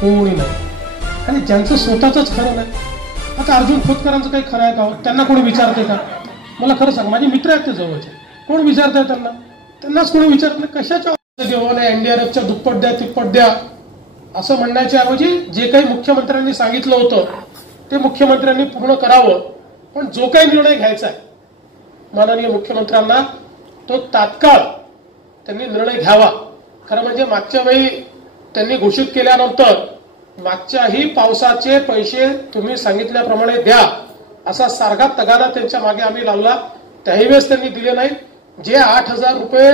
कोणी नाही. आणि ज्यांचं स्वतःच खरं नाही, आता अर्जुन खोतकरांचं काही खरं आहे का? त्यांना कोणी विचारते का? मला खरं सांग, माझे मित्र आहेत ते जवळचे, कोण विचारत आहे त्यांना? त्यांनाच कोणी विचारत नाही. कशाच्या देवाने एनडीआरएफच्या दुप्पट द्या तिप्पट द्या असं म्हणण्याच्या ऐवजी जे काही मुख्यमंत्र्यांनी सांगितलं होतं ते मुख्यमंत्र्यांनी पूर्ण करावं. पण जो काही निर्णय घ्यायचा आहे माननीय मुख्यमंत्र्यांना तो तात्काळ त्यांनी निर्णय घ्यावा. खरं म्हणजे मागच्या वेळी त्यांनी घोषित केल्यानंतर मागच्याही पावसाचे पैसे तुम्ही सांगितल्याप्रमाणे द्या असा सारखा तगादा त्यांच्या मागे आम्ही लावला. त्याही वेळेस त्यांनी दिले नाही. जे 8,000 रुपये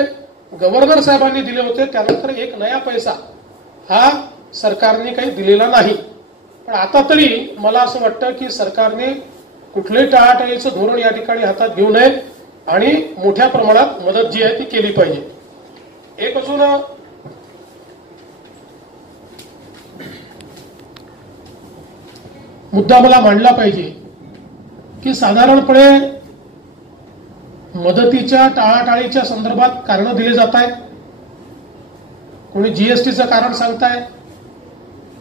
गव्हर्नर साहेबांनी दिले होते त्यानंतर एक नया पैसा हा सरकारने काही दिलेला नाही. पण आता तरी मला असं वाटतं की सरकारने कुठलंही टाळाटाळीचं धोरण या ठिकाणी हातात घेऊ नये आणि मोठ्या प्रमाणात मदत जी आहे ती केली पाहिजे. एक अजून मुद्दा मला मांडला पाहिजे की साधारणपणे मदतीच्या टाळाटाळीच्या संदर्भात कारण दिले जात आहेत. कोणी जीएसटीचं कारण सांगताय,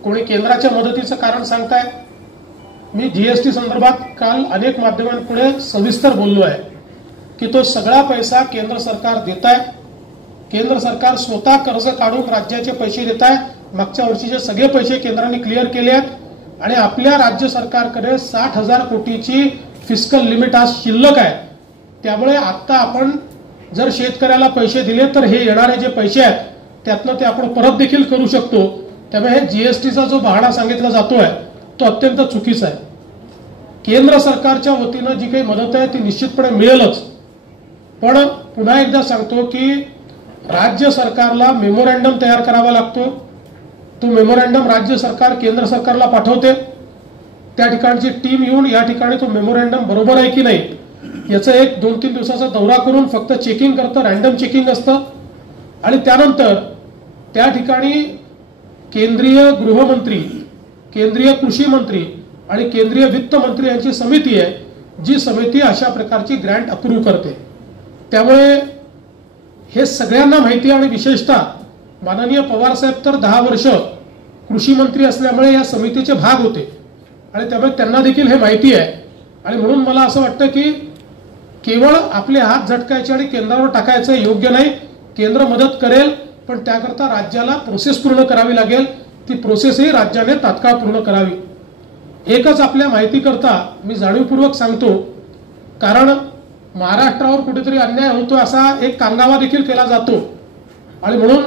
कोणी केंद्राच्या मदतीचं कारण सांगताय. मी जीएसटी संदर्भात काल अनेक माध्यमांपुढे सविस्तर बोललो आहे की तो सगळा पैसा केंद्र सरकार देत आहे. केंद्र सरकार स्वतः कर्ज काढून राज्याचे पैसे देत आहे. मागच्या वर्षीचे सगळे पैसे केंद्राने क्लिअर केले आहेत आणि आपल्या राज्य सरकारकडे 60,000 कोटीची फिस्कल लिमिट आज शिल्लक आहे. त्यामुळे आता आपण जर शेतकऱ्याला पैसे दिले तर हे येणारे जे पैसे आहेत त्यातनं ते आपण परत देखील करू शकतो. त्यामुळे हे जीएसटीचा जो बहाणा सांगितला जातोय तो अत्यंत चुकीचा आहे. केंद्र सरकारच्या वतीनं जी काही मदत आहे ती निश्चितपणे मिळेलच. पण पुन्हा एकदा सांगतो की राज्य सरकारला मेमोरँडम तयार करावा लागतो. तो मेमोरँडम राज्य सरकार केंद्र सरकारला पाठवते. त्या ठिकाणची टीम येऊन या ठिकाणी तो मेमोरँडम बरोबर आहे की नाही याचं एक 2-3 दिवसाचा दौरा करून फक्त चेकिंग करतं, रँडम चेकिंग असतं. आणि त्यानंतर त्या ठिकाणी केंद्रीय गृहमंत्री, केंद्रीय कृषी मंत्री आणि केंद्रीय वित्त मंत्री यांची समिती आहे, जी समिती अशा प्रकारची ग्रँट अप्रूव्ह करते. त्यामुळे हे सगळ्यांना माहिती आहे आणि विशेषतः माननीय पवारसाहेब तर 10 वर्ष कृषी मंत्री असल्यामुळे या समितीचे भाग होते आणि त्यामुळे त्यांना देखील हे माहिती आहे. आणि म्हणून मला असं वाटतं की केवळ आपले हात झटकायचे आणि केंद्रावर टाकायचं योग्य नाही. केंद्र मदत करेल पण त्याकरता राज्याला प्रोसेस पूर्ण करावी लागेल. ती प्रोसेसही राज्याने तात्काळ पूर्ण करावी. एकच आपल्या माहितीकरता मी जाणीवपूर्वक सांगतो, कारण महाराष्ट्रावर कुठेतरी अन्याय होतो असा एक कांगावा देखील केला जातो आणि म्हणून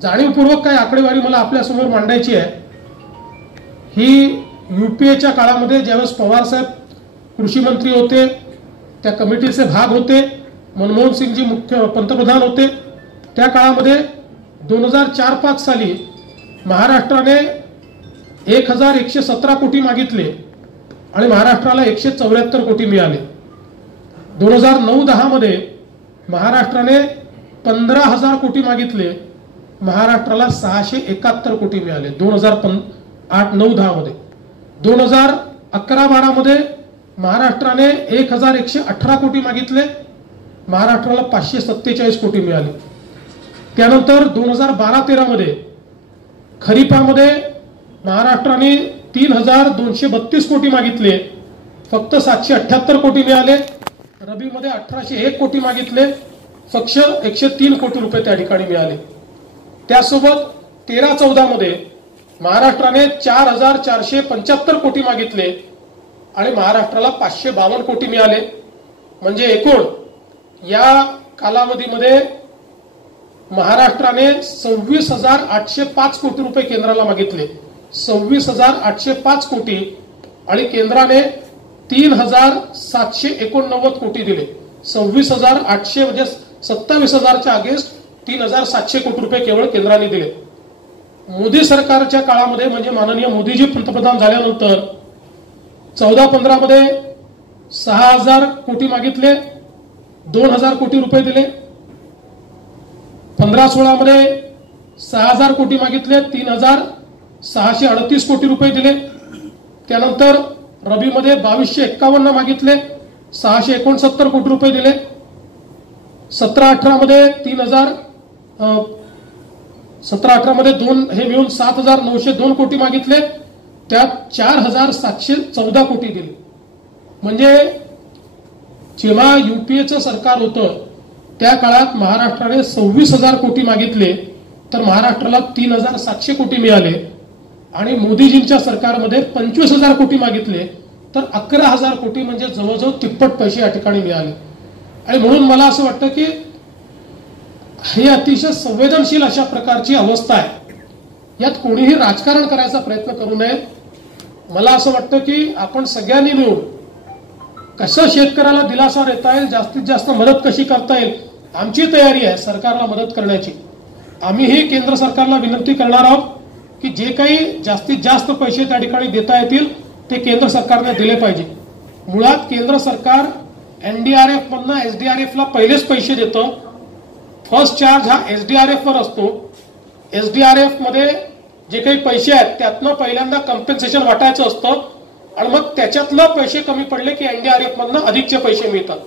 जाणीवपूर्वक काही आकडेवारी मला आपल्यासमोर मांडायची आहे. ही यूपीएच्या काळामध्ये ज्यावेळेस पवारसाहेब कृषी मंत्री होते, त्या कमिटीचे भाग होते, मनमोहन सिंगजी मुख्य पंतप्रधान होते, त्या काळामध्ये 2004-05 साली महाराष्ट्राने 1,117 कोटी मागितले आणि महाराष्ट्राला 174 कोटी मिळाले. 2009-10 मध्ये महाराष्ट्राने 15,000 कोटी मागितले, महाराष्ट्राला 671 कोटी मिळाले 2008-09-10 मध्ये. 2011-12 मध्ये महाराष्ट्राने 1,118 कोटी मागितले, महाराष्ट्राला 547 कोटी मिळाले. त्यानंतर 2012-13 मध्ये खरीपामध्ये महाराष्ट्राने 3,232 कोटी मागितले, फक्त 778 कोटी मिळाले. रबीमध्ये 1,801 कोटी मागितले, फक्त 103 कोटी रुपये त्या ठिकाणी मिळाले. त्यासोबत 13-14 मध्ये महाराष्ट्राने 4,475 कोटी मागितले आणि महाराष्ट्राला 552 कोटी मिळाले. म्हणजे एकूण या कालावधीमध्ये महाराष्ट्राने 26,805 कोटी रुपये केंद्राला मागितले, 26,805 कोटी, आणि केंद्राने 3,789 कोटी दिले. 26,800 म्हणजे 27,000च्या अगेन्स्ट 3,700 कोटी रुपये केवळ केंद्राने दिले. मोदी सरकारच्या काळामध्ये म्हणजे माननीय मोदीजी पंतप्रधान झाल्यानंतर 14-15 मध्ये 6,000 कोटी मागितले, 2,000 कोटी रुपये दिले. 15-16 मध्ये 6,000 कोटी मागितले, 3,638 कोटी रुपये दिले. त्यानंतर रबीमध्ये 2,251 मागितले, 669 कोटी रुपये दिले. 17-18 मध्ये 17-18 मध्ये हे मिळून 7,902 कोटी मागितले, त्यात 4,714 कोटी दिले. म्हणजे जेव्हा युपीएचं सरकार होतं त्या काळात महाराष्ट्राने 26,000 कोटी मागितले तर महाराष्ट्राला 3,700 कोटी मिळाले, आणि मोदीजींच्या सरकारमध्ये 25,000 कोटी मागितले तर 11,000 कोटी, म्हणजे जवळजवळ तिप्पट पैसे या ठिकाणी मिळाले. आणि म्हणून मला असं वाटतं की हे अतिशय संवेदनशील अशा प्रकारची अवस्था आहे. यात कोणीही राजकारण करायचा प्रयत्न करू नये. मला असं वाटतं की आपण सगळ्यांनी मिळून कसं शेतकऱ्याला दिलासा देता येईल, जास्तीत जास्त मदत कशी करता येईल, आमची तयारी आहे सरकारला मदत करण्याची. आम्हीही केंद्र सरकारला विनंती करणार आहोत की जे काही जास्तीत जास्त पैसे त्या ठिकाणी देता येतील ते केंद्र सरकारने दिले पाहिजे. मुळात केंद्र सरकार एनडीआरएफ मधनं एसडीआरएफला पहिलेच पैसे देतं. फर्स्ट चार्ज हा एसडीआरएफ वर असतो. एसडीआरएफ मध्ये जे काही पैसे आहेत त्यातनं पहिल्यांदा कम्पेन्सेशन वाटायचं असतं, आणि मग त्याच्यातलं पैसे कमी पडले की एनडीआरएफ मधनं अधिकचे पैसे मिळतात.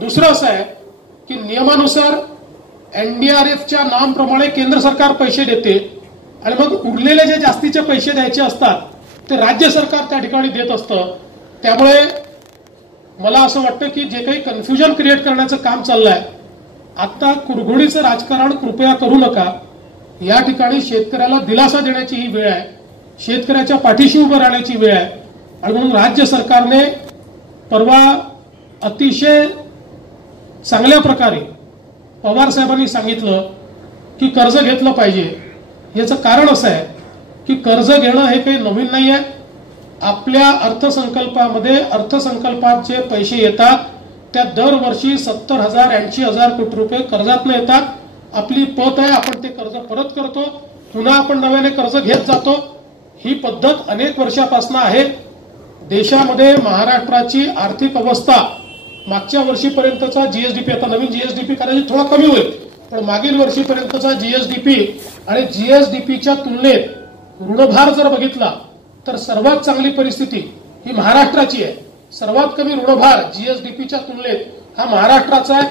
दुसरं असं आहे की नियमानुसार एनडीआरएफच्या नामप्रमाणे केंद्र सरकार पैसे देते, आणि मग उरलेले जे जास्तीचे पैसे द्यायचे असतात ते राज्य सरकार त्या ठिकाणी देत असतं. त्यामुळे मला असं वाटतं की जे काही कन्फ्युजन क्रिएट करण्याचं काम चाललंय, आता कुरघोडीचं राजकारण कृपया करू नका. या ठिकाणी शेतकऱ्याला दिलासा देण्याची ही वेळ आहे, शेतकऱ्याच्या पाठीशी उभं राहण्याची वेळ आहे. आणि म्हणून राज्य सरकारने परवा अतिशय चांगल्या प्रकारे पवार साहेबांनी सांगितलं की कर्ज घेतलं पाहिजे. याचं कारण असं आहे की कर्ज घेणं हे काही नवीन नाही आहे. आपल्या अर्थसंकल्पात जे पैसे येतात त्या दरवर्षी 70,000 80,000 कोटी रुपये कर्जातनं येतात. आपली पत आहे, आपण ते कर्ज परत करतो, पुन्हा आपण नव्याने कर्ज घेत जातो. ही पद्धत अनेक वर्षापासून आहे. देशामध्ये महाराष्ट्राची आर्थिक अवस्था मागच्या वर्षीपर्यंतचा जीएसडीपी, आता नवीन जीएसडीपी कदाचित थोडा कमी होईल, पण मागील वर्षीपर्यंतचा जीएसडीपी आणि जीएसडीपीच्या तुलनेत ऋणभार जर बघितला तर सर्वात चांगली परिस्थिती ही महाराष्ट्राची आहे. सर्वात कमी ऋणभार जीएसडीपीच्या तुलनेत हा महाराष्ट्राचा आहे.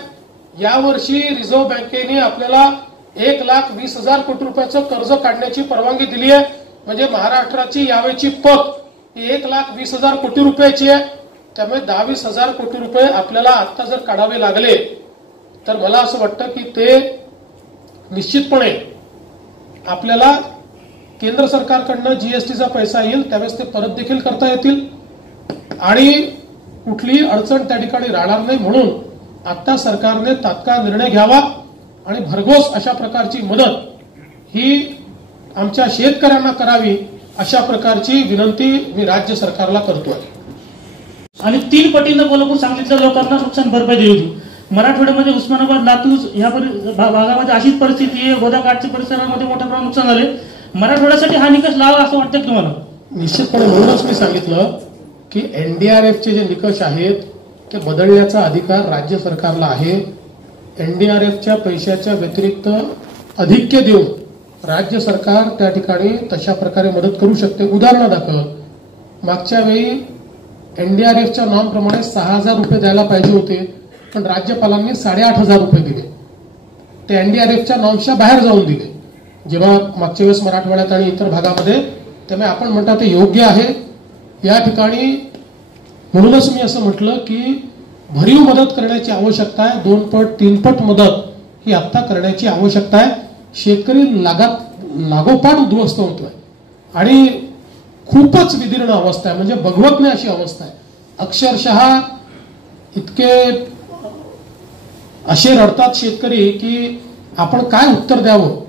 यावर्षी रिझर्व्ह बँकेने आपल्याला 1,20,000 कोटी रुपयाचं कर्ज काढण्याची परवानगी दिली आहे. म्हणजे महाराष्ट्राची यावेळची पत ही 1,20,000 कोटी रुपयाची आहे. त्यामुळे 10-20,000 कोटी रुपये आपल्याला आता जर काढावे लागले तर मला असं वाटतं की ते निश्चितपणे आपल्याला केंद्र सरकारकडनं जीएसटीचा पैसा येईल त्यावेळेस ते परत देखील करता येतील आणि कुठलीही अडचण त्या ठिकाणी राहणार नाही. म्हणून आता सरकारने तात्काळ निर्णय घ्यावा आणि भरघोस अशा प्रकारची मदत ही आमच्या शेतकऱ्यांना करावी, अशा प्रकारची विनंती मी राज्य सरकारला करतोय. आणि 3 पटीनं कोल्हापूर सांगलीच्या लोकांना नुकसान भरपाई दिली होती. मराठवाड्यामध्ये उस्मानाबाद लातूर ह्या भागामध्ये अशीच परिस्थिती आहे. गोदाकाठच्या परिसरामध्ये मोठ्या प्रमाणात नुकसान झाले. मराठवाड्यासाठी हा निकष लावा असं वाटतं तुम्हाला? निश्चितपणे. म्हणूनच मी सांगितलं की एनडीआरएफचे जे निकष आहेत ते बदलण्याचा अधिकार राज्य सरकारला आहे. एनडीआरएफच्या पैशाच्या व्यतिरिक्त अधिक्य देऊन राज्य सरकार त्या ठिकाणी तशा प्रकारे मदत करू शकते. उदाहरणादाखल मागच्या वेळी एनडीआरएफच्या नॉर्मप्रमाणे 6,000 रुपये द्यायला पाहिजे होते, पण राज्यपालांनी 8,500 रुपये दिले. ते एनडीआरएफच्या नॉर्म्सच्या बाहेर जाऊन दिले जेव्हा मागच्या वेळेस मराठवाड्यात आणि इतर भागामध्ये. त्यामुळे आपण म्हणता ते योग्य आहे या ठिकाणी. म्हणूनच मी असं म्हटलं की भरीव मदत करण्याची आवश्यकता आहे. 2 पट 3 पट मदत ही आता करण्याची आवश्यकता आहे. शेतकरी लागोपाठ उद्ध्वस्त होतोय आणि खूपच विदीर्ण अवस्था आहे, म्हणजे बघवत नाही अशी अवस्था आहे. अक्षरशः इतके असे रडतात शेतकरी की आपण काय उत्तर द्यावं,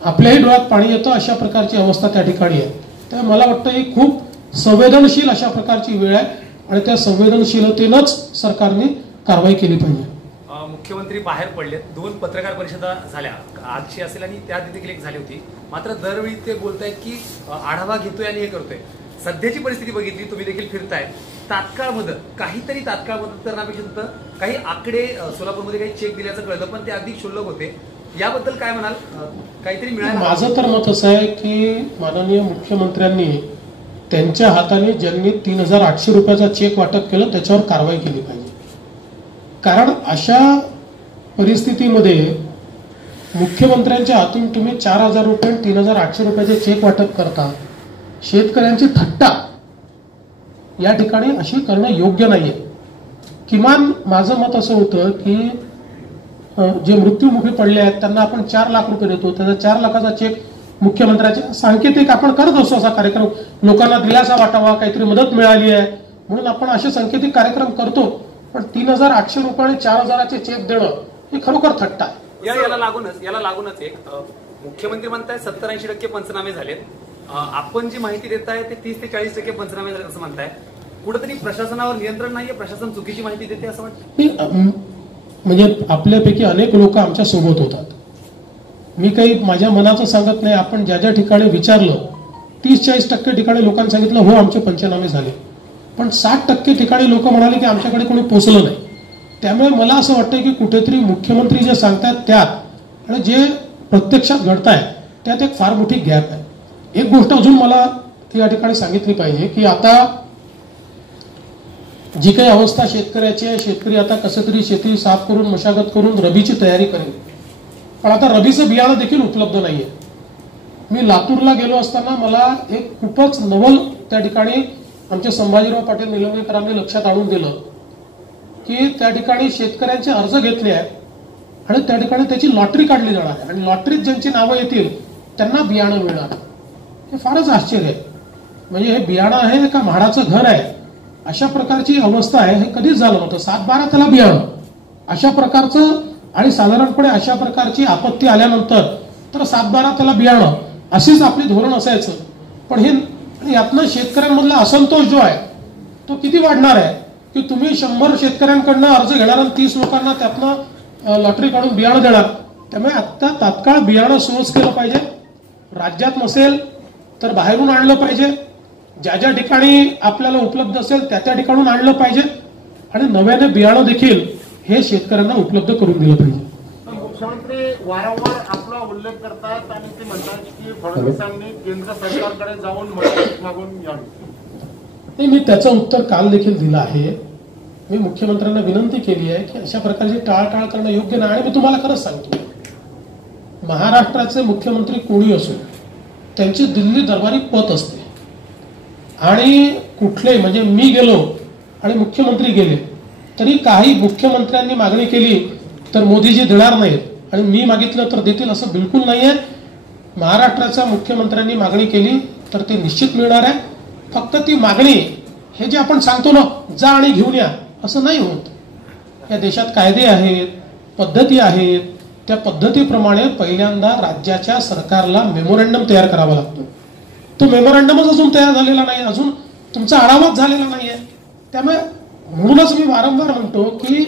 आपल्याही डोळ्यात पाणी येतं, अशा प्रकारची अवस्था त्या ठिकाणी आहे. त्यामुळे मला वाटतं ही खूप संवेदनशील अशा प्रकारची वेळ आहे आणि त्या संवेदनशीलतेनंच सरकारने कारवाई केली पाहिजे. मुख्यमंत्री बाहेर पडले, 2 पत्रकार परिषदा झाल्या, आजची असेल आणि त्या देखील एक झाली होती. मात्र दरवेळी ते बोलतायत की आढावा घेतोय आणि हे करतोय. सध्याची परिस्थिती बघितली, तुम्ही देखील फिरताय, तात्काळ मदत, काहीतरी तात्काळ मदत करण्यापेक्षा काही आकडे सोलापूरमध्ये काही चेक दिल्याचं कळलं, पण ते अगदी क्षुल्लक होते. याबद्दल काय म्हणाल? काहीतरी मिळालं? माझं तर मत असं आहे की माननीय मुख्यमंत्र्यांनी त्यांच्या हाताने ज्यांनी 3,800 रुपयाचा चेक वाटप केलं त्याच्यावर कारवाई केली पाहिजे. कारण अशा परिस्थितीमध्ये मुख्यमंत्र्यांच्या हातून तुम्ही 4,000 रुपये 3,800 रुपयाचे चेक वाटप करता, शेतकऱ्यांची थट्टा या ठिकाणी अशी करणं योग्य नाहीये. किमान माझं मत असं होतं की जे मृत्यूमुखी पडले आहेत त्यांना आपण 4 लाख रुपये देतो, त्याचा 4 लाखाचा चेक मुख्यमंत्र्याचे सांकेतिक आपण करत असतो. असा कार्यक्रम लोकांना दिलासा वाटावा, काहीतरी मदत मिळाली आहे म्हणून आपण असे सांकेतिक कार्यक्रम करतो. पण 3,800 रुपये आणि 4,000चे चेक देणं हे खरोखर थट्टा आहे. याला लागूनच एक मुख्यमंत्री म्हणताय 70-80% पंचनामे झालेत. आपण जी माहिती देताय ते 30 ते 40% पंचनामे झाले असं म्हणताय. कुठेतरी प्रशासनावर नियंत्रण नाहीये, प्रशासन चुकीची माहिती देते असं वाटतं. म्हणजे आपल्यापैकी अनेक लोक आमच्या सोबत होतात. मी काही माझ्या मनाचं सांगत नाही. आपण ज्या ज्या ठिकाणी विचारलं 30-40% ठिकाणी लोकांनी सांगितलं हो आमचे पंचनामे झाले. पण 60% ठिकाणी लोक म्हणाले की आमच्याकडे कोणी पोचलं नाही. त्यामुळे मला असं वाटतं की कुठेतरी मुख्यमंत्री जे सांगतात त्यात आणि जे प्रत्यक्षात घडताय त्यात एक फार मोठी गॅप आहे. एक गोष्ट अजून मला या ठिकाणी सांगितली पाहिजे की आता जी काही अवस्था शेतकऱ्याची आहे, शेतकरी आता कसं तरी शेती साफ करून मशागत करून रबीची तयारी करेल. पण आता रबीचं बियाणं देखील उपलब्ध नाहीये. मी लातूरला गेलो असताना मला एक खूपच नवल त्या ठिकाणी आमचे संभाजीराव पाटील निलंगेकरांनी लक्षात आणून दिलं की त्या ठिकाणी शेतकऱ्यांचे अर्ज घेतले आहेत आणि त्या ठिकाणी त्याची लॉटरी काढली जाणार आहे आणि लॉटरीत ज्यांची नावं येतील त्यांना बियाणं मिळणार. हे फारच आश्चर्य आहे. म्हणजे हे बियाणं आहे का म्हाडाचं घर आहे अशा प्रकारची अवस्था आहे. हे कधीच झालं नव्हतं. 7-12 त्याला बियाणं अशा प्रकारचं आणि साधारणपणे अशा प्रकारची आपत्ती आल्यानंतर तर 7-12 त्याला बियाणं अशीच आपली धोरण असायचं. पण हे यातनं शेतकऱ्यांमधला असंतोष जो आहे तो किती वाढणार आहे की तुम्ही 100 शेतकऱ्यांकडनं अर्ज घेणार आणि 30 लोकांना त्यातनं लॉटरी काढून बियाणं देणार. त्यामुळे आता तात्काळ बियाणं सोर्स केलं पाहिजे. राज्यात नसेल तर बाहेरून आणलं पाहिजे. ज्या ज्या ठिकाणी आपल्याला उपलब्ध असेल त्या त्या ठिकाणून आणलं पाहिजे आणि नव्याने बियाणं देखील हे शेतकऱ्यांना उपलब्ध करून दिलं पाहिजे. मुख्यमंत्री वारंवार आपला उल्लेख करतात आणि ते म्हणतात की फडणवीसांनी केंद्र सरकारकडे जाऊन मदत मागून यावी. मी त्याचं उत्तर काल देखील दिलं आहे. मी मुख्यमंत्र्यांना विनंती केली आहे की अशा प्रकारची टाळाटाळ करणं योग्य नाही. आणि मी तुम्हाला खरंच सांगतो, महाराष्ट्राचे मुख्यमंत्री कोणी असो त्यांची दिल्ली दरबारी पत असते आणि कुठले म्हणजे मी गेलो आणि मुख्यमंत्री गेले तरी काही मुख्यमंत्र्यांनी मागणी केली तर मोदीजी देणार नाहीत आणि मी मागितलं तर देतील असं बिलकुल नाहीये. महाराष्ट्राच्या मुख्यमंत्र्यांनी मागणी केली तर ते निश्चित मिळणार आहे. फक्त ती मागणी हे जे आपण सांगतो ना जा आणि घेऊन या असं नाही होत. या देशात कायदे आहेत, पद्धती आहेत. त्या पद्धतीप्रमाणे पहिल्यांदा राज्याच्या सरकारला मेमोरंडम तयार करावा लागतो. तो मेमोरंडमच अजून तयार झालेला नाही, अजून तुमचा आढावाच झालेला नाहीये. त्यामुळे म्हणूनच मी वारंवार म्हणतो की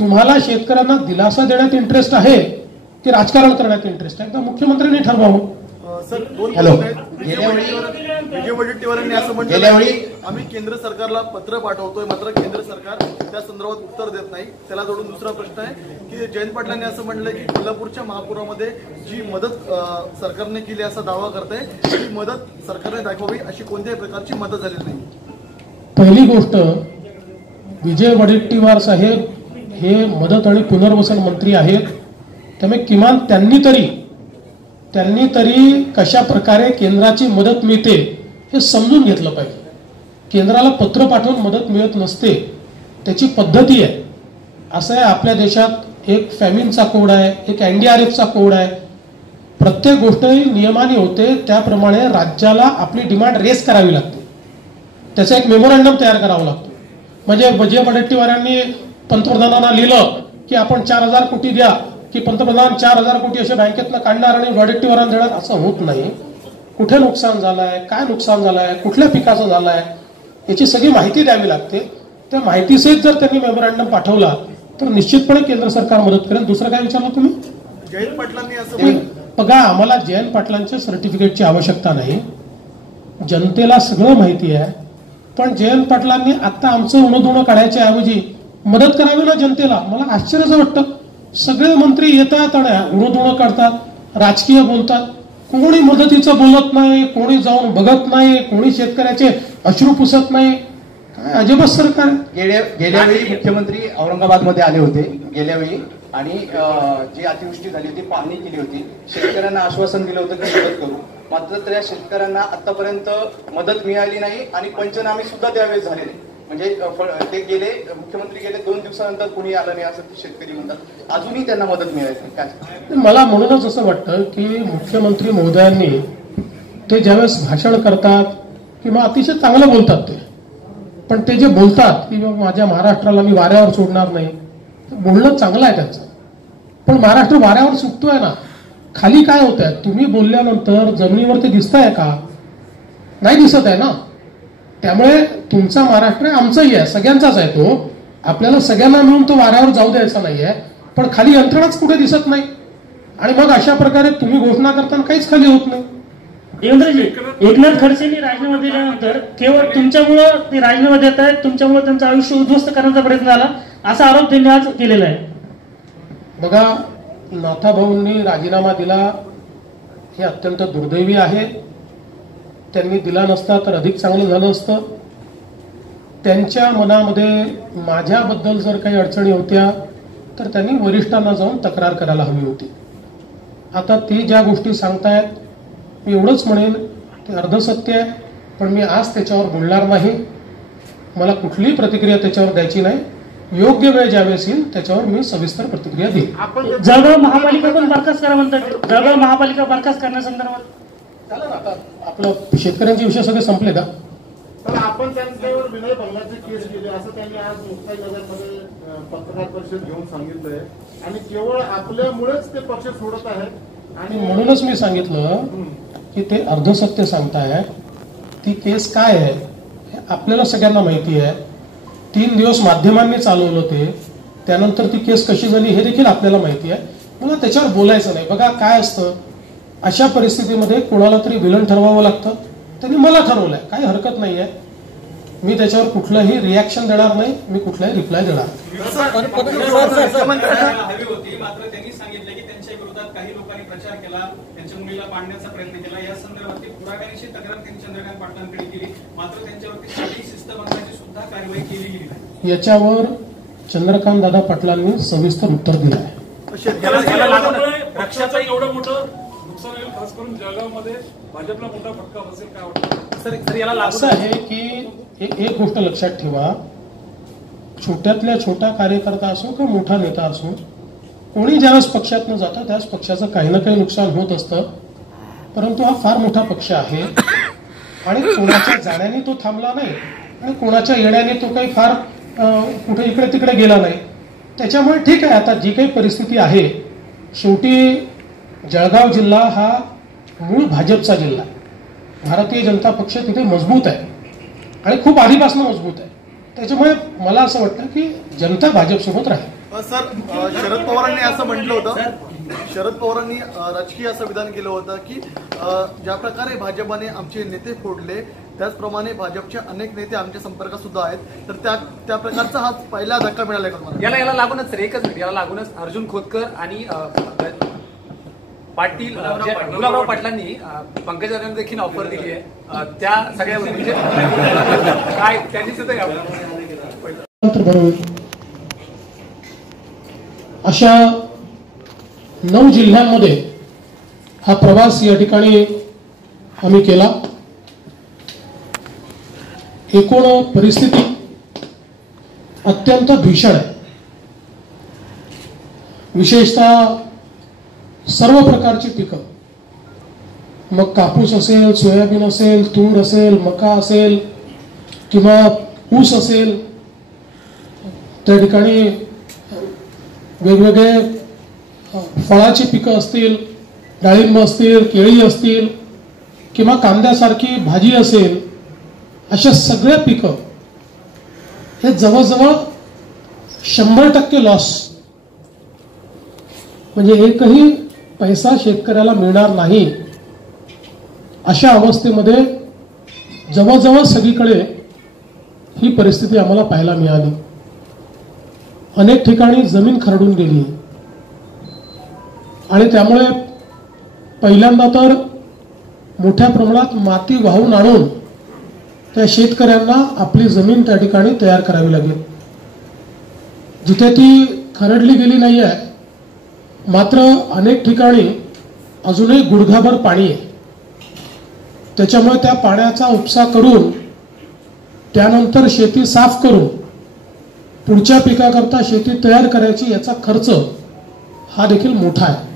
तुम्हाला शेतकऱ्यांना दिलासा देण्यात इंटरेस्ट आहे की राजकारण करण्यात इंटरेस्ट आहे, एकदा मुख्यमंत्र्यांनी ठरवावं. Sir hello. विजय वडेट्टीवारांनी असं म्हटलं की आम्ही केंद्र सरकारला पत्र पाठवतोय मात्र केंद्र सरकार त्या संदर्भात उत्तर देत नाही. त्याला जोडून दुसरा प्रश्न आहे की जयंत पाटलांनी असं म्हटलं की कोल्हापूरच्या महापुरामध्ये जी मदत सरकारने केली असा दावा करताय ती मदत सरकारने दाखवावी, अशी कोणत्याही प्रकारची मदत झालेली नाही. पहिली गोष्ट, विजय वडेट्टीवार साहेब हे मदत आणि पुनर्वसन मंत्री आहेत. त्यामुळे किमान त्यांनी तरी कशा प्रकारे केंद्राची मदत मिळते हे समजून घेतलं पाहिजे. केंद्राला पत्र पाठवून मदत मिळत नसते, त्याची पद्धती आहे. असं आहे, आपल्या देशात एक फॅमिनचा कोड आहे, एक NDRFचा कोड आहे. प्रत्येक गोष्ट नियमाने होते त्याप्रमाणे राज्याला आपली डिमांड रेस करावी लागते. त्याचा एक मेमोरंडम तयार करावा लागतो. म्हणजे विजय वडेट्टीवारांनी पंतप्रधानांना लिहिलं की आपण 4,000 कोटी द्या की पंतप्रधान 4,000 कोटी असे बँकेतनं काढणार आणि वडेट्टीवारांना देणार, असं होत नाही. कुठे नुकसान झालंय, काय नुकसान झालंय, कुठल्या पिकाचं झालंय याची सगळी माहिती द्यावी लागते. त्या माहितीसहित जर त्यांनी मेमोरंडम पाठवला तर निश्चितपणे केंद्र सरकार मदत करेल. दुसरं काय विचारलं तुम्ही? जयंत पाटलांनी असं बघा, आम्हाला जयंत पाटलांच्या सर्टिफिकेटची आवश्यकता नाही. जनतेला सगळं माहिती आहे. पण जयंत पाटलांनी आता आमचं उणं काढायच्या ऐवजी मदत करावी ना जनतेला. मला आश्चर्यच वाटतं, सगळे मंत्री येतात आणि उणं काढतात, राजकीय बोलतात. कोणी मदतीचं बोलत नाही, कोणी जाऊन बघत नाही, कोणी शेतकऱ्याचे अश्रू पुसत नाही. अजिबात सरकार आहे. गेल्या वेळी मुख्यमंत्री औरंगाबादमध्ये आले होते गेल्या वेळी आणि जी अतिवृष्टी झाली होती पाहणी केली होती. शेतकऱ्यांना आश्वासन दिलं होतं की मदत करू, मात्र त्या शेतकऱ्यांना आतापर्यंत मदत मिळाली नाही आणि पंचनामे सुद्धा त्यावेळेस झाले नाही. म्हणजे ते गेले, मुख्यमंत्री गेले 2 दिवसानंतर कुणी आलं नाही असं शेतकरी म्हणतात. अजूनही त्यांना मदत मिळायची नाही. काय मला म्हणूनच असं वाटतं की मुख्यमंत्री महोदयांनी ते ज्यावेळेस भाषण करतात किंवा अतिशय चांगलं बोलतात पण ते जे बोलतात की माझ्या महाराष्ट्राला मी वाऱ्यावर सोडणार नाही, बोलणं चांगलं आहे त्यांचं, पण महाराष्ट्र वाऱ्यावर सुटतोय ना. खाली काय होत आहे, तुम्ही बोलल्यानंतर जमिनीवर ते दिसत आहे का? नाही दिसत आहे ना. त्यामुळे तुमचा महाराष्ट्र आहे, आमचाही आहे, सगळ्यांचाच आहे तो. आपल्याला सगळ्यांना मिळून तो वाऱ्यावर जाऊ द्यायचा नाहीये, पण खाली यंत्रणाच कुठे दिसत नाही. आणि मग अशा प्रकारे तुम्ही घोषणा करताना काहीच खाली होत नाही. देवेंद्रजी, एकनाथ खडसेंनी राजीनामा दिल्यानंतर केवळ तुमच्यामुळं ते राजीनामा देत आहेत, तुमच्यामुळे त्यांचं आयुष्य उद्ध्वस्त करण्याचा प्रयत्न झाला असा आरोप त्यांनी आज केलेला आहे. बघा, नाथाभाऊंनी राजीनामा दिला हे अत्यंत दुर्दैवी आहे. त्यांनी दिला नसता तर अधिक चांगलं झालं असतं. त्यांच्या मनामध्ये माझ्याबद्दल जर काही अडचणी होत्या तर त्यांनी वरिष्ठांना जाऊन तक्रार करायला हवी होती. आता ते ज्या गोष्टी सांगतायत मी एवढंच म्हणेन ते अर्धसत्य आहे, पण मी आज त्याच्यावर बोलणार नाही. मला कुठलीही प्रतिक्रिया त्याच्यावर द्यायची नाही. योग्य वेळ ज्यावेळेस येईल त्याच्यावर मी सविस्तर प्रतिक्रिया देईन. जळगाव महापालिका पण बरखास्त करा म्हणतात. जळगाव महापालिका बरखास्त करण्यासंदर्भात झालं ना. आता आपलं शेतकऱ्यांचे विषय सगळे संपले का? तर आपण त्यांच्यावर विनय भंगाची केस केली असं त्यांनी आज मुक्ताईनगरमध्ये पत्रकार परिषद घेऊन सांगितलंय आणि केवळ आपल्यामुळेच ते पक्ष सोडत आहेत. आणि म्हणूनच मी सांगितलं की ते अर्धसत्य सांगताय. ती केस काय आहे हे आपल्याला सगळ्यांना माहिती आहे. 3 दिवस माध्यमांनी चालवलं ते, त्यानंतर ती केस कशी झाली हे देखील आपल्याला माहिती आहे. मला त्याच्यावर बोलायचं नाही. बघा काय असतं, अशा परिस्थितीमध्ये कोणाला तरी विलन ठरवावं लागतं. त्यांनी मला ठरवलंय, काही हरकत नाहीये. मी त्याच्यावर कुठलंही रिॲक्शन देणार नाही, मी कुठलाही रिप्लाय देणार नाही. हवी होती, मात्र त्यांनी सांगितलं की त्यांच्या विरोधात काही लोकांनी प्रचार केला, त्यांच्या मुलीला पाडण्याचा प्रयत्न केला. या संदर्भातली पुराव्याची तक्रार त्यांनी चंद्रकांत पाटलांकडे केली, मात्र त्यांच्यावरती शारीरिक शिस्तभंगाची सुद्धा कारवाई केली गेली नाही. याच्यावर चंद्रकांत दादा पाटलांनी सविस्तर उत्तर दिलं आहे. पक्षाचं एवढं मोठं नुकसान होईल, खास करून जळगावमध्ये भाजपला मोठा फटका बसेल काय वाटतं? सर याला असं आहे की एक गोष्ट लक्षात ठेवा, छोट्यातल्या छोटा कार्यकर्ता असो किंवा मोठा नेता असो, कोणी ज्यावेळेस पक्षात न जातं त्यावेळेस पक्षाचं काही ना काही नुकसान होत असतं. परंतु हा फार मोठा पक्ष आहे आणि कोणाच्या जाण्याने तो थांबला नाही आणि कोणाच्या येण्याने तो काही फार कुठे इकडे तिकडे गेला नाही. त्याच्यामुळे ठीक आहे, आता जी काही परिस्थिती आहे, शेवटी जळगाव जिल्हा हा मूळ भाजपचा जिल्हा आहे. भारतीय जनता पक्ष तिथे मजबूत आहे आणि खूप आधीपासून मजबूत आहे. त्याच्यामुळे मला असं वाटतं की जनता भाजपसोबत राहील. सर, शरद पवारांनी असं म्हटलं होतं, शरद पवारांनी राजकीय असं विधान केलं होतं की ज्या प्रकारे भाजपाने आमचे नेते फोडले त्याचप्रमाणे भाजपचे अनेक नेते आमच्या संपर्कात सुद्धा आहेत. तर त्या प्रकारचा हा पहिला धक्का मिळाला का? याला लागूनच सर एकच मिनिट, याला लागूनच अर्जुन खोतकर आणि पाटील गुलाबराव पाटलांनी पंकजांना देखील ऑफर दिली आहे. त्या सगळ्या म्हणजे काय त्यांनी सुद्धा बरोबर अशा 9 जिल्ह्यांमध्ये हा प्रवास या ठिकाणी आम्ही केला. एकूण परिस्थिती अत्यंत भीषण आहे. विशेषतः सर्व प्रकारची पिकं, मग कापूस असेल, सोयाबीन असेल, तूर असेल, मका असेल किंवा ऊस असेल, त्या ठिकाणी वेगवेगळे फळाची पिकं असतील, डाळिंब असतील, केळी असतील किंवा कांद्यासारखी भाजी असेल, अशा सगळ्या पिकं हे जवळजवळ 100% लॉस. म्हणजे एकही पैसा शेतकऱ्याला मिळणार नाही अशा अवस्थेमध्ये जवळजवळ सगळीकडे ही परिस्थिती आम्हाला पाहायला मिळाली. अनेक ठिकाणी जमीन खरडून गेली आणि त्यामुळे पहिल्यांदा तर मोठ्या प्रमाणात माती वाहून आणून त्या शेतकऱ्यांना आपली जमीन त्या ठिकाणी तयार करावी लागेल. जिथे ती खरडली गेली नाही आहे, मात्र अनेक ठिकाणी अजूनही गुडघाभर पाणी आहे. त्याच्यामुळे त्या पाण्याचा उपसा करून त्यानंतर शेती साफ करून पुढच्या पिकाकरता शेती तयार करायची, याचा खर्च हा देखील मोठा आहे.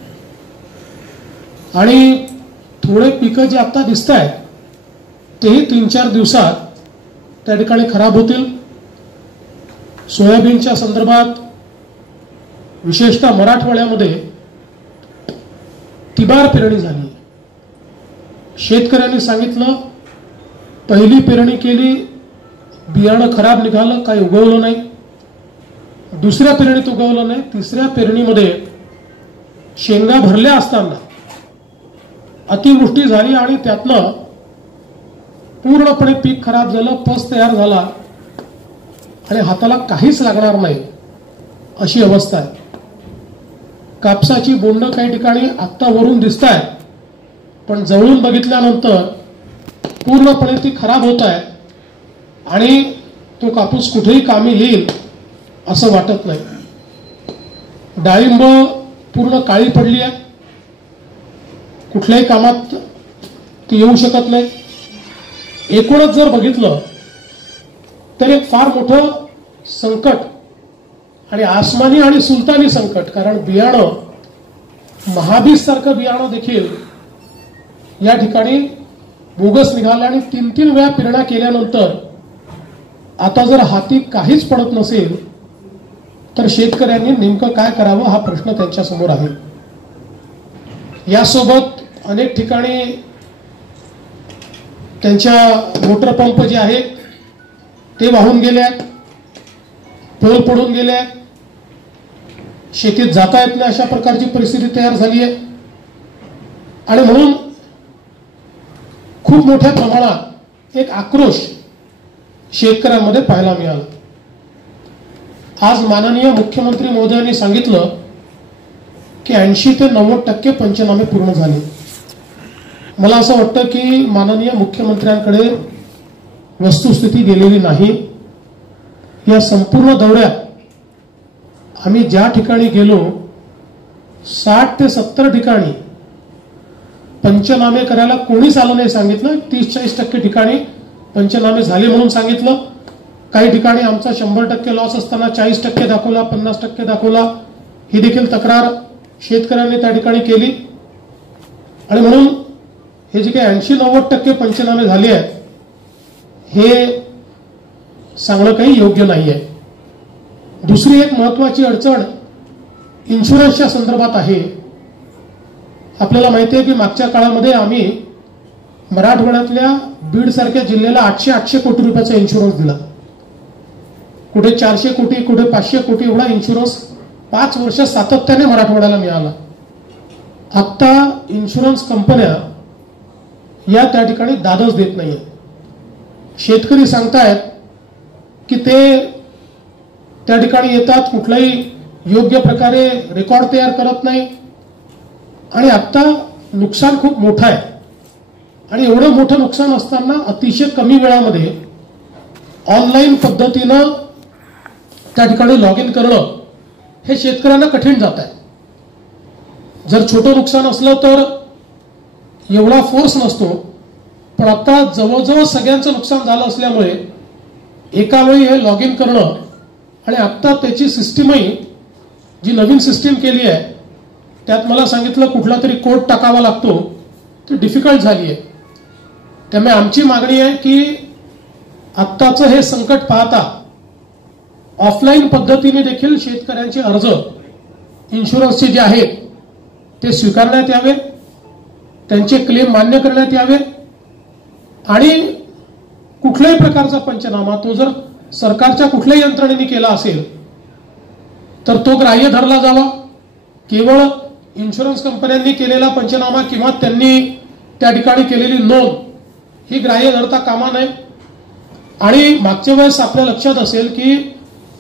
आणि थोडे पिकं जे आता दिसत आहेत तेही 3-4 दिवसात त्या ठिकाणी खराब होतील. सोयाबीनच्या संदर्भात विशेषतः मराठवाड्यामध्ये तिबार पेरणी झाली. शेतकऱ्यांनी सांगितलं पहिली पेरणी केली, बियाणं खराब निघालं, काही उगवलं नाही. दुसऱ्या पेरणीत उगवलं नाही. तिसऱ्या पेरणीमध्ये शेंगा भरल्या असताना अतिवृष्टी झाली आणि त्यातनं पूर्णपणे पीक खराब झालं, पस तयार झाला आणि हाताला काहीच लागणार नाही अशी अवस्था आहे. कापसाची बोंड काही ठिकाणी आत्ता वरून दिसत आहेत, पण जवळून बघितल्यानंतर पूर्णपणे ती खराब होत आहे आणि तो कापूस कुठेही कामी येईल असं वाटत नाही. डाळिंब पूर्ण काळी पडली आहे, कुठल्याही कामात ती येऊ शकत नाही. एकूणच जर बघितलं तर एक फार मोठं संकट आणि आसमानी आणि सुलतानी संकट, कारण बियाणं महाबीज सारखं बियाणं देखील या ठिकाणी बोगस निघालं आणि 3-3 वेळा पेरण्या केल्यानंतर आता जर हाती काहीच पडत नसेल तर शेतकऱ्यांनी नेमकं काय करावं हा प्रश्न त्यांच्या समोर आहे. यासोबत अनेक ठिकाणी त्यांच्या मोटर पंप जे आहेत ते वाहून गेले आहेत, पोल पडून गेले आहेत, शेतीत जाता येत नाही अशा प्रकारची परिस्थिती तयार झाली आहे. आणि म्हणून खूप मोठ्या प्रमाणात एक आक्रोश शेतकऱ्यांमध्ये पाहायला मिळाला. आज माननीय मुख्यमंत्री महोदयांनी सांगितलं की 80 ते 90% पंचनामे पूर्ण झाले. मला असं वाटतं की माननीय मुख्यमंत्र्यांकडे वस्तुस्थिती गेलेली नाही. या संपूर्ण दौऱ्यात आम्ही ज्या ठिकाणी गेलो 60 ते 70 ठिकाणी पंचनामे करायला कोणीच आलं नाही सांगितलं. 30-40% ठिकाणी पंचनामे झाले म्हणून सांगितलं. काही ठिकाणी आमचा 100% लॉस असताना 40% दाखवला, 50% दाखवला. ही देखील तक्रार शेतकऱ्यांनी त्या ठिकाणी केली. आणि म्हणून हे जे काही 80-90% पंचनामे झाले आहेत हे सांगणं काही योग्य नाही आहे. दुसरी एक महत्वाची अडचण इन्शुरन्सच्या संदर्भात आहे. आपल्याला माहिती आहे की मागच्या काळामध्ये आम्ही मराठवाड्यातल्या बीड सारख्या जिल्ह्याला 800 कोटी रुपयाचा इन्शुरन्स दिला. कुठे 400 कोटी, कुठे 500 कोटी एवढा इन्शुरन्स 5 वर्ष सातत्याने मराठवाड्याला मिळाला. आता इन्शुरन्स कंपन्या या त्या ठिकाणी दादच देत नाहीये. शेतकरी सांगतायत की ते त्या ठिकाणी येतात, कुठलाही योग्य प्रकारे रेकॉर्ड तयार करत नाही आणि आता नुकसान खूप मोठं आहे. आणि एवढं मोठं नुकसान असताना अतिशय कमी वेळामध्ये ऑनलाईन पद्धतीनं त्या ठिकाणी लॉग इन करणं हे शेतकऱ्यांना कठीण जात आहे. जर छोटं नुकसान असलं तर एवढा फोर्स नसतो, पण आता जवळजवळ सगळ्यांचं नुकसान झालं असल्यामुळे एका वेळी हे लॉग इन करणं आणि आता त्याची सिस्टीमही जी नवीन सिस्टीम केली आहे त्यात मला सांगितलं कुठला तरी कोड टाकावा लागतो, ती डिफिकल्ट झाली आहे. त्यामुळे आमची मागणी आहे की आत्ताचं हे संकट पाहता ऑफलाईन पद्धतीने देखील शेतकऱ्यांचे अर्ज इन्शुरन्सचे जे आहेत ते स्वीकारण्यात यावे, त्यांचे क्लेम मान्य करण्यात यावे आणि कुठल्याही प्रकारचा पंचनामा तो जर सरकारच्या कुठल्याही यंत्रणेने केला असेल तर तो ग्राह्य धरला जावा. केवळ इन्शुरन्स कंपन्यांनी केलेला पंचनामा किंवा त्यांनी त्या ठिकाणी केलेली नोंद ही ग्राह्य धरता कामा नये. आणि मागच्या वेळेस आपल्या लक्षात असेल की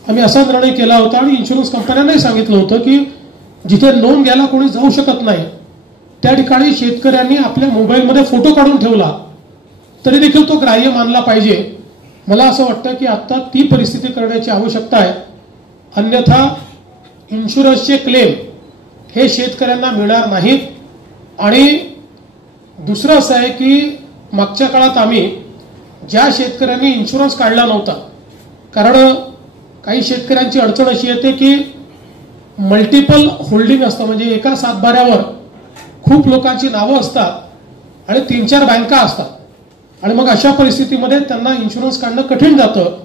आम्ही असा निर्णय केला होता आणि इन्शुरन्स कंपन्यांनाही सांगितलं होतं की जिथे नोंद घ्यायला कोणी जाऊ शकत नाही त्या ठिकाणी शेतकऱ्यांनी आपल्या मोबाईलमध्ये फोटो काढून ठेवला तरी देखील तो ग्राह्य मानला पाहिजे. मला असं वाटतं की आता ती परिस्थिती करण्याची आवश्यकता आहे. अन्यथा इन्शुरन्सचे क्लेम हे शेतकऱ्यांना मिळणार नाहीत. आणि दुसरं असं आहे की मागच्या काळात आम्ही ज्या शेतकऱ्यांनी इन्शुरन्स काढला नव्हता, कारण काही शेतकऱ्यांची अडचण अशी येते की मल्टिपल होल्डिंग असतं, म्हणजे एका सातबाऱ्यावर खूप लोकांची नावं असतात आणि 3-4 बँका असतात आणि मग अशा परिस्थितीमध्ये त्यांना इन्शुरन्स काढणं कठीण जातं.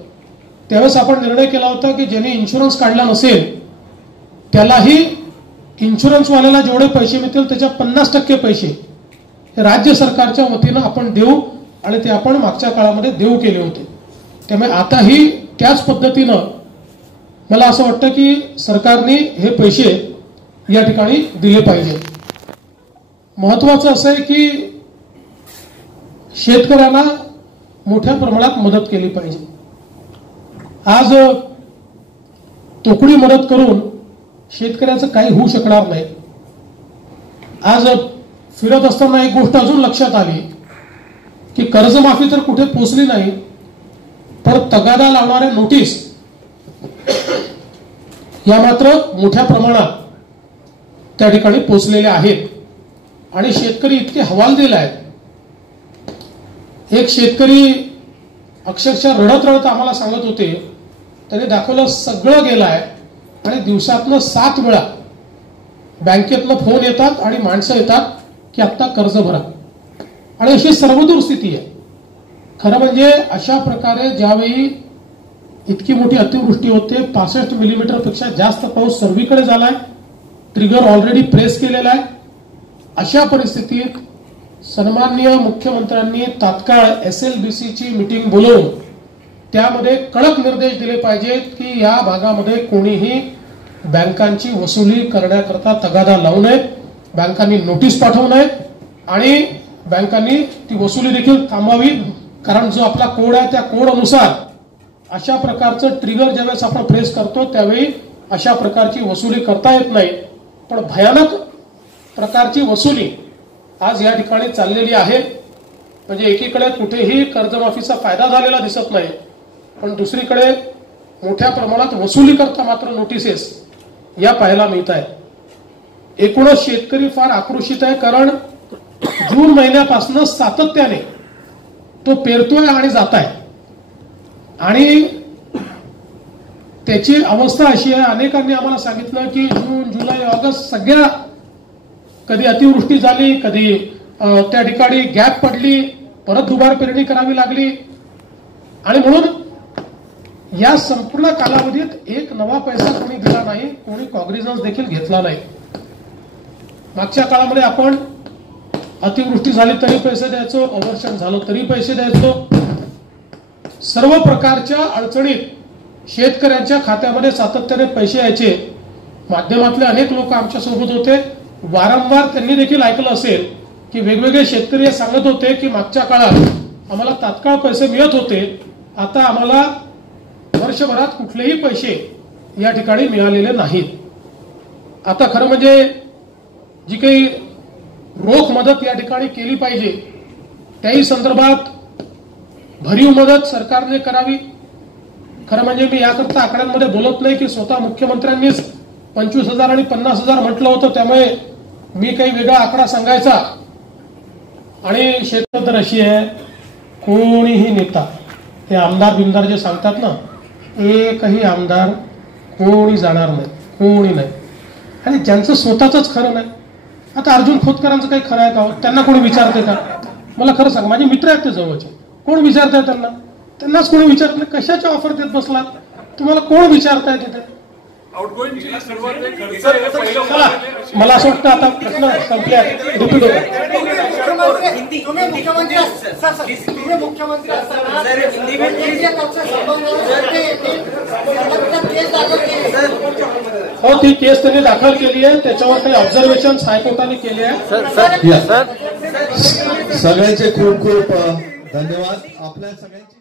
त्यावेळेस आपण निर्णय केला होता की ज्यांनी इन्शुरन्स काढला नसेल त्यालाही इन्शुरन्सवाल्याला जेवढे पैसे मिळतील त्याच्या 50% पैसे हे राज्य सरकारच्या वतीनं आपण देऊ आणि ते आपण मागच्या काळामध्ये देऊ केले होते. त्यामुळे आताही त्याच पद्धतीनं मला असं वाटतं की सरकारने हे पैसे या ठिकाणी दिले पाहिजे. महत्वाचं असं आहे की शेतकऱ्यांना मोठ्या प्रमाणात मदत केली पाहिजे. आज तोकडी मदत करून शेतकऱ्याचं काही होऊ शकणार नाही. आज फिरत असताना एक गोष्ट अजून लक्षात आली की कर्जमाफी तर कुठे पोचली नाही, तर तगादा लावणाऱ्या नोटीस या मात्र मोठ्या प्रमाणात त्या ठिकाणी पोचलेल्या आहेत आणि शेतकरी इतके हवालदिल आहेत. एक शेतकरी अक्षरशः रडत रडत आम्हाला सांगत होते, त्याने दाखवलं सगळं गेलं आहे आणि दिवसातनं 7 वेळा बँकेतनं फोन येतात आणि माणसं येतात की आत्ता कर्ज भरा, आणि अशी सर्वदूर स्थिती आहे. खरं म्हणजे अशा प्रकारे ज्यावेळी इतकी मोठी अतिवृष्टी होते, 65 मिलीमीटर पेक्षा जास्त पाऊस सर्वीकडे झालाय, ट्रिगर ऑलरेडी प्रेस केलेला आहे, अशा परिस्थितीत सन्माननीय मुख्यमंत्र्यांनी तात्काळ SLBCची मीटिंग बोलवून त्यामध्ये कडक निर्देश दिले पाहिजेत की या भागामध्ये कोणीही बँकांची वसुली करण्याकरता तगादा लावू नये, बँकांनी नोटीस पाठवू नये आणि बँकांनी ती वसुली देखील थांबवावी. कारण जो आपला कोड आहे त्या कोड अनुसार अशा प्रकारचं ट्रिगर ज्यावेळेस आपण प्रेस करतो त्यावेळी अशा प्रकारची वसुली करता येत नाही. पण भयानक प्रकारची वसुली आज या ठिकाणी चाललेली आहे. म्हणजे एकीकडे कुठेही कर्जमाफीचा फायदा झालेला दिसत नाही, पण दुसरीकडे मोठ्या प्रमाणात वसुली करता मात्र नोटिसेस या पाहायला मिळत आहेत. एकूणच शेतकरी फार आक्रोशित आहे, कारण जून महिन्यापासून सातत्याने तो पेरतोय आणि जात आहे आणि त्याची अवस्था अशी आहे. अनेकांनी आम्हाला सांगितलं की जून, जुलै, ऑगस्ट सगळ्या कधी अतिवृष्टी झाली, कधी त्या ठिकाणी गॅप पडली, परत दुबार पेरणी करावी लागली आणि म्हणून या संपूर्ण कालावधीत एक नवा पैसा कोणी दिला नाही, कोणी कॉग्निझन्स देखील घेतला नाही. मागच्या काळामध्ये आपण अतिवृष्टी झाली तरी पैसे द्यायचो, ओव्हरशन झालं तरी पैसे द्यायचो. सर्व प्रकारच्या अडचणीत शेतकऱ्यांच्या खात्यामध्ये सातत्याने पैसे यायचे. माध्यमातले अनेक लोक आमच्या सोबत होते. वारंवार त्यांनी देखील ऐकलं असेल की वेगवेगळे शेतकरी सांगत होते की मागच्या काळात आम्हाला तात्काळ पैसे मिळत होते, आता आम्हाला वर्षभरात कुठलेही पैसे या ठिकाणी मिळालेले नाहीत. आता खरं म्हणजे जी काही रोख मदत या ठिकाणी केली पाहिजे त्याही संदर्भात भरीव मदत सरकारने करावी. खरं म्हणजे मी याकरता आकड्यांमध्ये बोलत नाही की स्वतः मुख्यमंत्र्यांनीच 25,000 आणि 50,000 म्हटलं होतं, त्यामुळे मी काही वेगळा आकडा सांगायचा. आणि क्षेत्र तर अशी आहे, कोणीही नेता ते आमदार बिमदार जे सांगतात ना, एकही आमदार कोणी जाणार नाही, कोणी नाही. आणि ज्यांचं स्वतःच खरं नाही, आता अर्जुन खोतकरांचं काही खरं आहे का? त्यांना कोणी विचारते का? मला खरं सांग, माझे मित्र आहेत ते जवळचे, कोण विचारताय त्यांना? त्यांनाच कोणी विचारत नाही. कशाच्या ऑफर देत बसलात? तुम्हाला कोण विचारताय तिथे? मला असं वाटतं आता प्रश्न संपल्या, रिपीट होतो. हो, ती केस त्यांनी दाखल केली आहे, त्याच्यावर काही ऑब्झर्वेशन हायकोर्टाने केले आहे. सगळ्यांचे खूप खूप धन्यवाद. आपल्या सगळ्यांचे